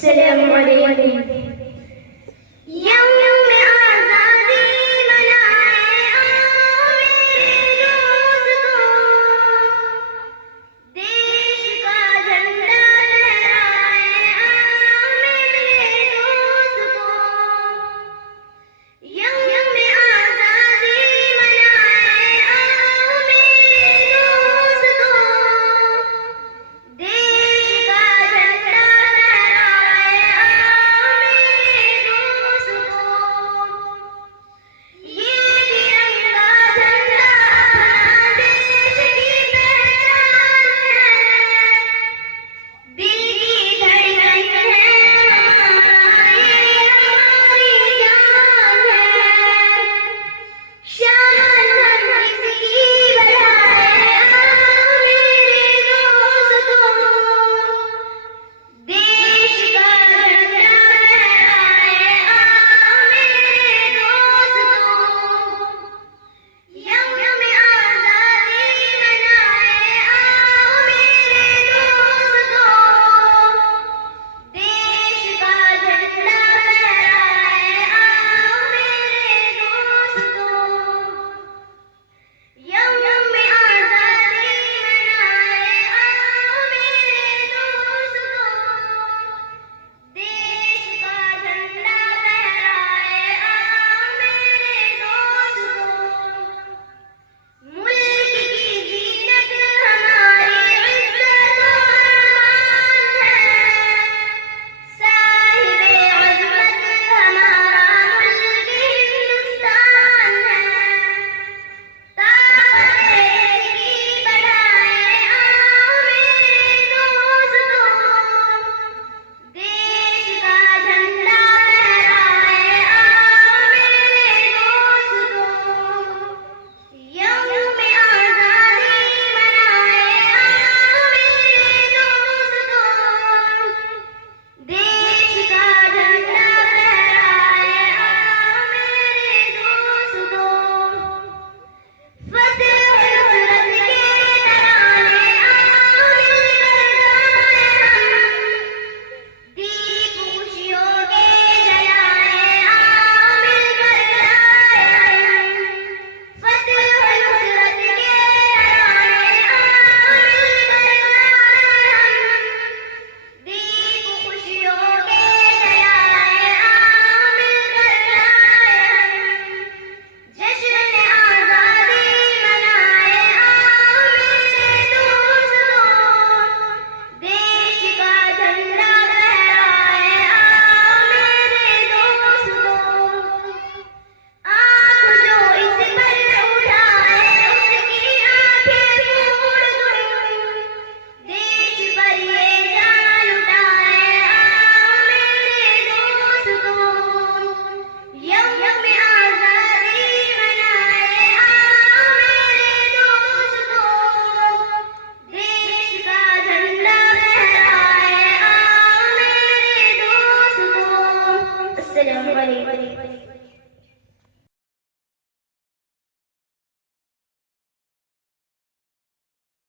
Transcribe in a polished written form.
अस्सलामु अलैकुम। यौम आज़ादी मनाए आओ मेरे दोस्तों, देश का झंडा लहराए आओ मेरे दोस्तों। यौम आज़ादी मनाए आओ मेरे दोस्तों, देश का झंडा लहराए आओ मेरे दोस्तों। ये तिरंगा झंडा अपना देश की पहचान है, दिल की धड़कन है हमारी जान है। शान हम इसकी बढ़ाए आओ मेरे दोस्तों, देश का झंडा लहराए आओ मेरे दोस्तों। यौम आज़ादी मनाए आओ मेरे दोस्तों, देश का झंडा लहराए आओ मेरे दोस्तों। यौम आज़ादी मनाए आओ मेरे दोस्तों, देश का झंडा लहराए आओ मेरे दोस्तों। मुल्क की ज़ीनत हमारी इज़्ज़त व अमान है, साहिबे अज़मत हमारा मुल्क हिंदुस्तान है। ताकत इसकी बढ़ाए आओ मेरे दोस्तों, देश का झंडा लहराए आओ मेरे दोस्तों। यौम आज़ादी मनाए आओ मेरे दोस्तों, देश का झंडा लहराए आओ मेरे दोस्तों। फतेह नुसरत के तराने आओ मिलकर गाएं हम, दीप खुशियों के जलाएं आओ मिलकर गाएं हम। फतेह नुसरत के तराने आओ मिलकर गाएं हम, दीप खुशियों के जलाएं आओ मिलकर गाएं हम। जश्न आज़ादी मनाए आओ मेरे दोस्तों, देश का झंडा लहराए आओ मेरे दोस्तों। आँख जो इस पर उठाए उसकी आँखें फोड़ दूं, देश पर ये जान उठाए आओ मेरे दोस्तों। यौम आज़ादी मनाए आओ मेरे दोस्तों, देश का झंडा लहराए आओ मेरे दोस्तों। अस्सलामु अलैकुम।